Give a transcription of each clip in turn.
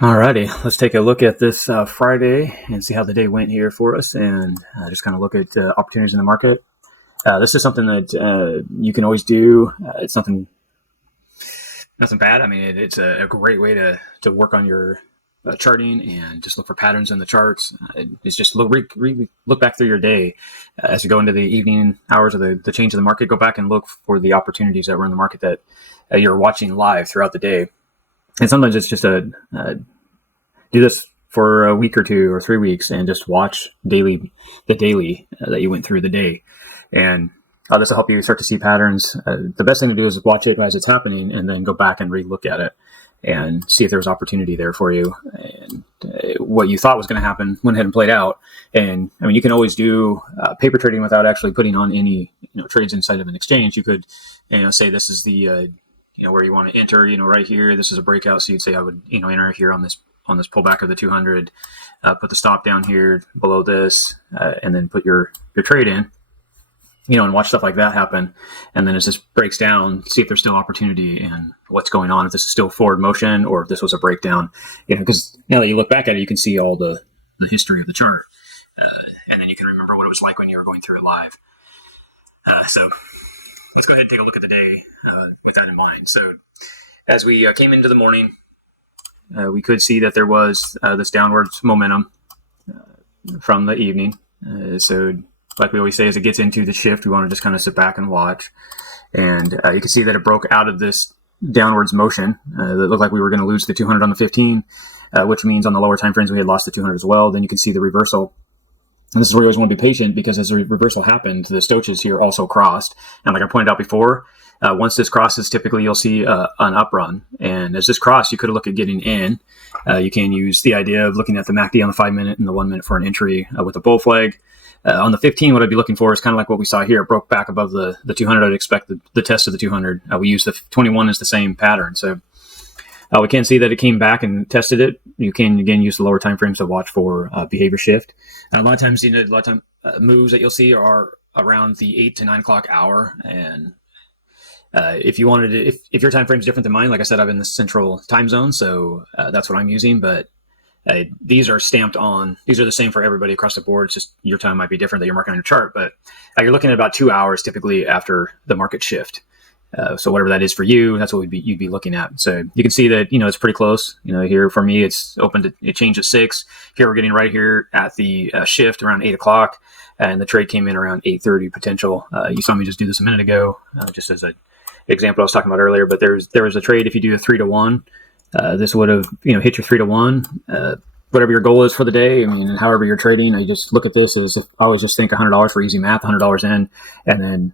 Alrighty, let's take a look at this Friday and see how the day went here for us, and just kind of look at opportunities in the market. This is something that you can always do. It's nothing bad. I mean, it's a great way to work on your charting and just look for patterns in the charts. It's just look back through your day as you go into the evening hours of the change of the market. Go back and look for the opportunities that were in the market that you're watching live throughout the day. And sometimes it's just do this for a week or 2 or 3 weeks and just watch the daily that you went through the day. And this will help you start to see patterns. The best thing to do is watch it as it's happening and then go back and re-look at it and see if there's opportunity there for you. And what you thought was going to happen went ahead and played out. And I mean, you can always do paper trading without actually putting on any trades inside of an exchange. You could say this is the where you want to enter, right here, this is a breakout. So you'd say I would, enter here on this pullback of the 200, put the stop down here below this, and then put your trade in, and watch stuff like that happen. And then as this breaks down, see if there's still opportunity and what's going on, if this is still forward motion or if this was a breakdown, because now that you look back at it, you can see all the history of the chart. And then you can remember what it was like when you were going through it live. So let's go ahead and take a look at the day with that in mind. So as we came into the morning, we could see that there was this downwards momentum from the evening. So like we always say, as it gets into the shift, we want to just kind of sit back and watch. And you can see that it broke out of this downwards motion. That looked like we were going to lose the 200 on the 15, which means on the lower time frames we had lost the 200 as well. Then you can see the reversal. And this is where you always want to be patient, because as the reversal happened, the stoaches here also crossed. And like I pointed out before, once this crosses, typically you'll see an up run. And as this crossed, you could look at getting in. You can use the idea of looking at the MACD on the 5 minute and the 1 minute for an entry with a bull flag. On the 15, what I'd be looking for is kind of like what we saw here. It broke back above the 200. I'd expect the test of the 200. We use the 21 as the same pattern. So we can see that it came back and tested it. You can, again, use the lower time frames to watch for behavior shift. A lot of times, moves that you'll see are around the 8 to 9 o'clock hour. And if you wanted to, if your time frame is different than mine, like I said, I'm in the central time zone, so that's what I'm using. But these are stamped on. These are the same for everybody across the board. It's just your time might be different that you're marking on your chart. But you're looking at about 2 hours typically after the market shift. So whatever that is for you, that's what you'd be looking at. So you can see that, it's pretty close. Here for me, it's open it changed at 6. Here we're getting right here at the shift around 8 o'clock, and the trade came in around 8:30 potential. You saw me just do this a minute ago, just as an example I was talking about earlier. But there was a trade. If you do a 3 to 1, this would have hit your 3 to 1. Whatever your goal is for the day, however you're trading, I just look at this as if I always just think $100 for easy math, $100 in, and then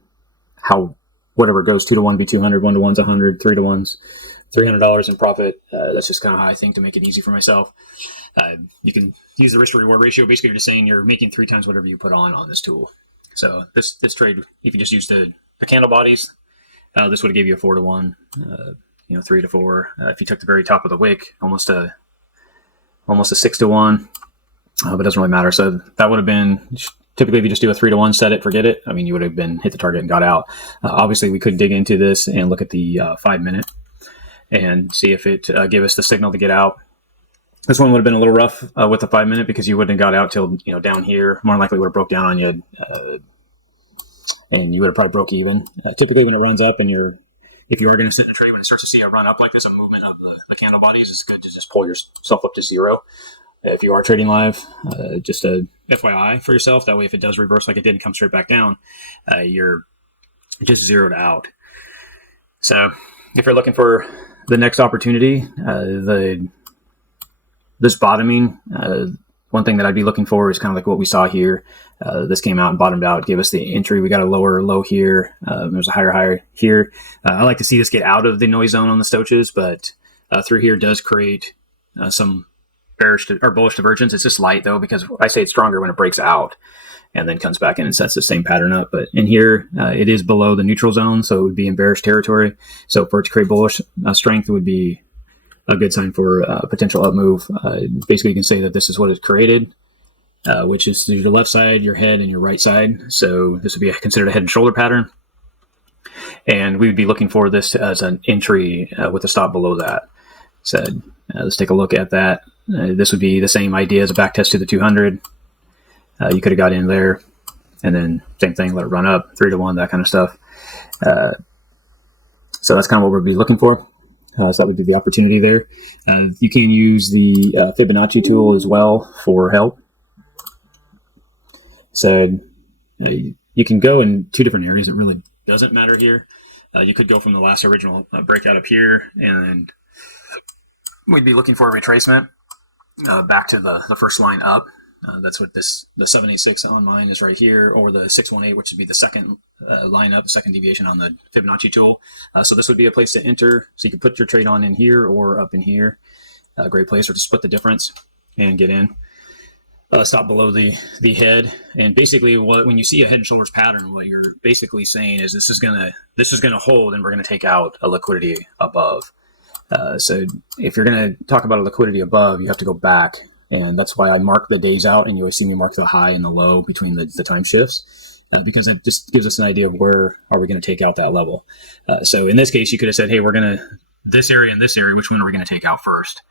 whatever goes 2 to 1 be 200, 1 to 1's 100, 3 to 1's $300 in profit. That's just kind of how I think to make it easy for myself. You can use the risk to reward ratio. Basically, you're just saying you're making 3 times whatever you put on this tool. So this trade, if you just use the candle bodies, this would have gave you a 4 to 1, 3 to 4. If you took the very top of the wick, almost a 6 to 1, but it doesn't really matter. So that would have been. Typically, if you just do a 3 to 1, set it, forget it. You would have hit the target and got out. Obviously, we could dig into this and look at the 5 minute and see if it gave us the signal to get out. This one would have been a little rough with the 5 minute, because you wouldn't have got out till down here. More than likely, would have broke down on you, and you would have probably broke even. Typically, when it runs up, and if you were going to sit in a trade when it starts to see a run up like there's a movement of the candle bodies, it's good to just pull yourself up to 0. If you are trading live, just a FYI for yourself. That way, if it does reverse like it did and come straight back down, you're just zeroed out. So if you're looking for the next opportunity, this bottoming, one thing that I'd be looking for is kind of like what we saw here. This came out and bottomed out, gave us the entry. We got a lower low here. There's a higher here. I like to see this get out of the noise zone on the stoaches, but through here does create some bearish or bullish divergence. It's just light though, because I say it's stronger when it breaks out and then comes back in and sets the same pattern up. But in here, it is below the neutral zone, so it would be in bearish territory. So for it to create bullish strength would be a good sign for a potential up move. Basically, you can say that this is what it's created, which is your left side, your head, and your right side. So this would be considered a head and shoulder pattern. And we would be looking for this as an entry with a stop below that. So Let's take a look at that. This would be the same idea as a back test to the 200. You could have got in there, and then same thing, let it run up 3-to-1, that kind of stuff. So that's kind of what we'll be looking for. So that would be the opportunity there. You can use the Fibonacci tool as well for help. So you can go in two different areas. It really doesn't matter here. You could go from the last original breakout up here, and we'd be looking for a retracement back to the first line up. That's what the 786 on mine is right here, or the 618, which would be the second line up, the second deviation on the Fibonacci tool. So this would be a place to enter. So you can put your trade on in here or up in here. A great place, or to split the difference and get in. Stop below the head, and basically when you see a head and shoulders pattern, what you're basically saying is this is gonna hold, and we're gonna take out a liquidity above. So if you're gonna talk about a liquidity above, you have to go back, and that's why I mark the days out, and you always see me mark the high and the low between the time shifts, because it just gives us an idea of where are we going to take out that level. So in this case, you could have said, hey, we're gonna this area and this area, which one are we going to take out first?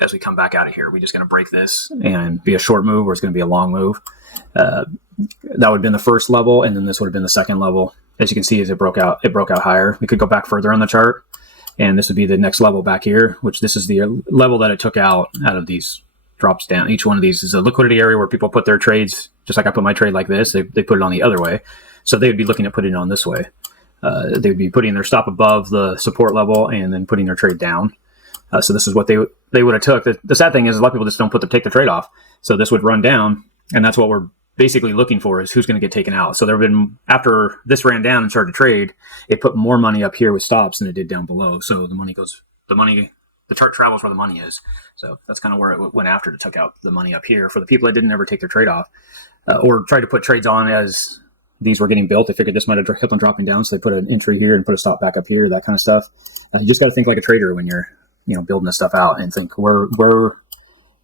As we come back out of here, we're just going to break this and be a short move, or it's going to be a long move. That would have been the first level, and then this would have been the second level. As you can see, as it broke out higher. We could go back further on the chart, and this would be the next level back here, which this is the level that it took out of these drops down. Each one of these is a liquidity area where people put their trades, just like I put my trade like this. They put it on the other way, so they would be looking at putting it on this way. They would be putting their stop above the support level and then putting their trade down. So this is what they would have took. The sad thing is a lot of people just don't take the trade off. So this would run down, and that's what we're basically looking for, is who's going to get taken out. So there have been, after this ran down and started to trade, it put more money up here with stops than it did down below. So the chart travels where the money is. So that's kind of where it went after, to took out the money up here. For the people that didn't ever take their trade off, or tried to put trades on as these were getting built, they figured this might have kept on dropping down, so they put an entry here and put a stop back up here, that kind of stuff. You just got to think like a trader when you're building this stuff out, and think where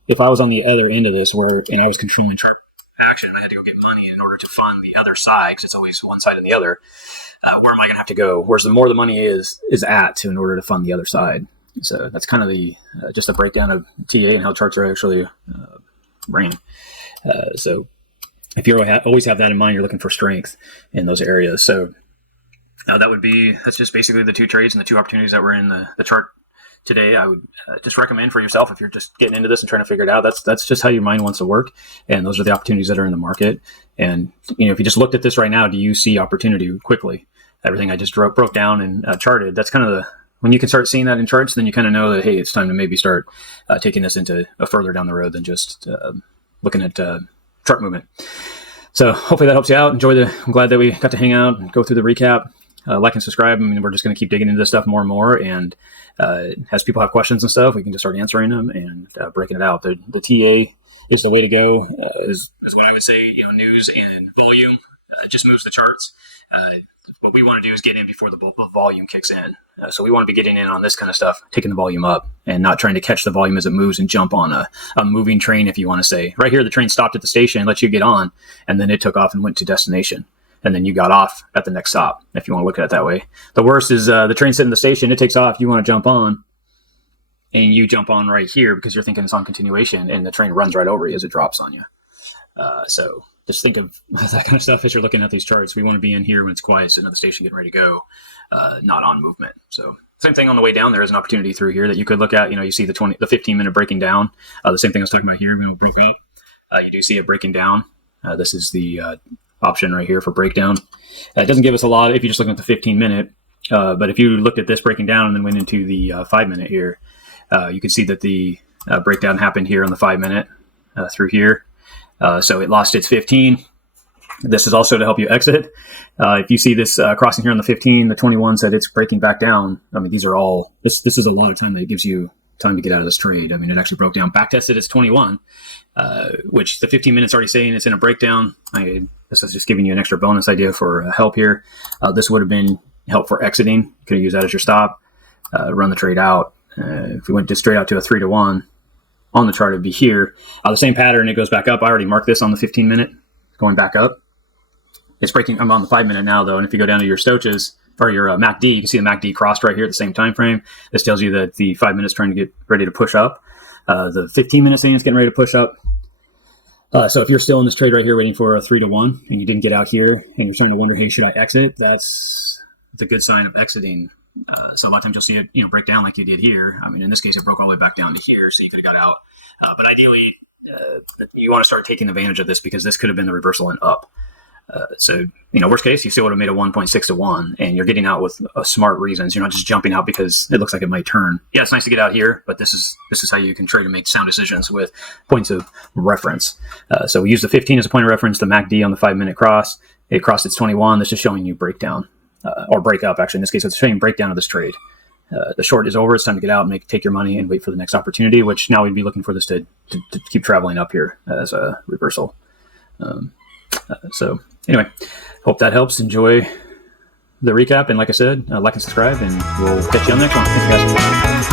if I was on the other end of this, and I was controlling chart action, I had to go get money in order to fund the other side, because it's always one side and the other. Where am I going to have to go? Where's the more the money is at in order to fund the other side? So that's kind of just a breakdown of TA and how charts are actually ran. So if you always have that in mind, you're looking for strength in those areas. So that's just basically the two trades and the two opportunities that were in the chart today. I would just recommend for yourself, if you're just getting into this and trying to figure it out, that's just how your mind wants to work, and those are the opportunities that are in the market. And if you just looked at this right now, do you see opportunity quickly? Everything I just broke down and charted, that's kind of when you can start seeing that in charts, then you kind of know that, hey, it's time to maybe start taking this into a further down the road than just looking at chart movement. So hopefully that helps you out. I'm glad that we got to hang out and go through the recap. Like and subscribe. I mean, we're just going to keep digging into this stuff more and more. And as people have questions and stuff, we can just start answering them and breaking it out. The TA is the way to go, is what I would say. News and volume just moves the charts. What we want to do is get in before the volume kicks in. So we want to be getting in on this kind of stuff, taking the volume up, and not trying to catch the volume as it moves and jump on a moving train, if you want to say. Right here, the train stopped at the station, let you get on, and then it took off and went to destination. And then you got off at the next stop, if you want to look at it that way. The worst is the train sitting in the station, it takes off, you want to jump on, and you jump on right here because you're thinking it's on continuation, and the train runs right over you as it drops on you. So just think of that kind of stuff as you're looking at these charts. We want to be in here when it's quiet, sitting at the station getting ready to go, not on movement. So same thing on the way down. There is an opportunity through here that you could look at. You see the 15-minute breaking down. The same thing I was talking about here. We'll break out. You do see it breaking down. This is the option right here for breakdown. It doesn't give us a lot if you're just looking at the 15-minute, but if you looked at this breaking down and then went into the 5-minute here, you can see that the breakdown happened here on the 5-minute through here. So it lost its 15. This is also to help you exit. If you see this crossing here on the 15, the 21 said it's breaking back down. I mean, these are all, this is a lot of time that it gives you time to get out of this trade. I mean, it actually broke down, back tested its 21, which the 15 minutes already saying it's in a breakdown. This is just giving you an extra bonus idea for help here. This would have been help for exiting. You could use that as your stop, run the trade out. If we went just straight out to a 3-to-1 on the chart, it'd be here. The same pattern, it goes back up. I already marked this on the 15-minute, going back up. It's breaking. I'm on the 5-minute now, though, and if you go down to your stoaches, or your MACD. You can see the MACD crossed right here at the same time frame. This tells you that the 5 minutes trying to get ready to push up. The 15 minutes saying it's getting ready to push up. So if you're still in this trade right here waiting for a 3-to-1 and you didn't get out here and you're starting to wonder, hey, should I exit? That's a good sign of exiting. So a lot of times you'll see it, break down like you did here. I mean, in this case, it broke all the way back down to here, so you could have got out. But ideally, you want to start taking advantage of this because this could have been the reversal and up. So, worst case, you still would have made a 1.6-to-1, and you're getting out with smart reasons. You're not just jumping out because it looks like it might turn. Yeah, it's nice to get out here, but this is how you can trade and make sound decisions with points of reference. So we use the 15 as a point of reference, the MACD on the 5-minute cross. It crossed its 21. That's just showing you breakdown, or break up, actually. In this case, it's showing breakdown of this trade. The short is over. It's time to get out and take your money and wait for the next opportunity, which now we'd be looking for this to keep traveling up here as a reversal. So anyway, hope that helps. Enjoy the recap. And like I said, like and subscribe, and we'll catch you on the next one. Thanks, guys.